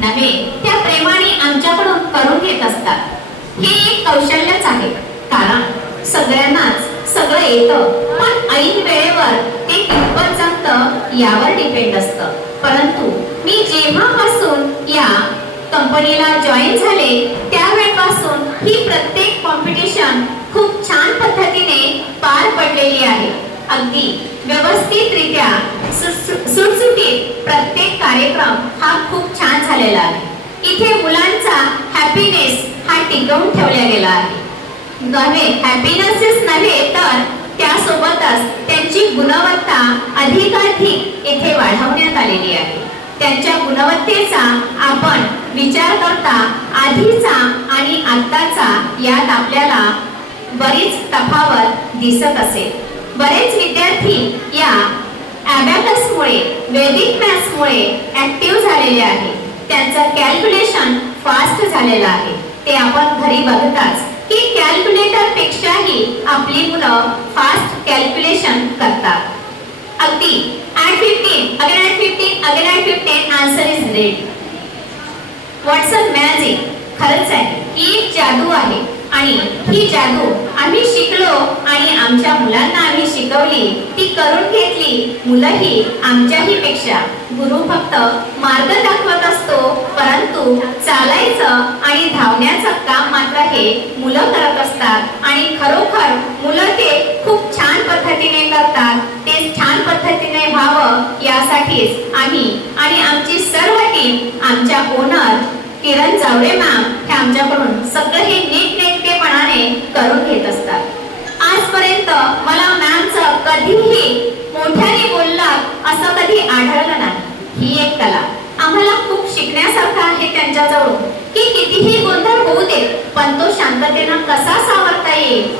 नव्हे त्या प्रेमाने आमच्याकडून करून घेत असतात. हे एक कौशल्यच आहे, कारण सगळ्यांनाच सगळं येतं, पण ऐन वेळेवर ते कितपत जमतं यावर डिपेंड असतं. परंतु मी जेव्हापासून या कंपनीला जॉईन झाले त्यावेळेपासून ही प्रत्येक कॉम्पिटिशन खूप छान पद्धतीने पार पडलेली आहे. अगदी व्यवस्थितरित्या सुटसुटीत प्रत्येक कार्यक्रम हा खूप छान झालेला आहे. इथे मुलांचा हॅपीनेस हा टिकवून ठेवला गेला आहे. नव्हे हॅपीनेसच नव्हे तर त्यासोबतच त्यांची गुणवत्ता अधिकाधिक येथे वाढवण्यात आलेली आहे. त्यांच्या गुणवत्तेचा आपण विचार करता आधीचा आणि आत्ताचा यात आपल्याला बरीच तफावत दिसत असेल. बरेच विद्यार्थी या ॲबॅकसमुळे वैदिक मॅथ्समुळे ॲक्टिव्ह झालेले आहे. त्यांचं कॅल्क्युलेशन फास्ट झालेलं आहे. ते आपण घरी बघताच की कॅल्क्युलेटर पेक्षाही आपली मुलं फास्ट कॅल्क्युलेशन करतात. अगदी add 15 again add 15 again add 15 answer is ready. What's a magic? खरंच आहे ही एक जादू आहे आणि ही जादू आम्ही शिकलो आणि आमच्या मुलांना आम्ही शिकवली, ती करून घेतली. मुलंही आमच्याही पेक्षा गुरु फक्त मार्ग दाखवत असतो, परंतु चालायचं आणि धावण्याचं काम मात्र हे मुलं करत असतात. आणि खरोखर मुलं ते खूप छान पद्धतीने करतात. ते छान पद्धतीने व्हावं यासाठीच आम्ही आणि आमची सर्व टीम, आमच्या ओनर किरण जावरे मॅम हे आमच्याकडून सगळं हे नीटनेटकेपणाने करून घेत असतात. आजपर्यंत मला मॅमचं कधीही मोठ्याने बोललात असं कधी आढळलं नाही. ही एक कला आम्हाला खूप शिकण्यासारखं आहे त्यांच्याजवळून, की कितीही गोंधळ होऊ दे पण तो शांततेनं कसा सावरता येईल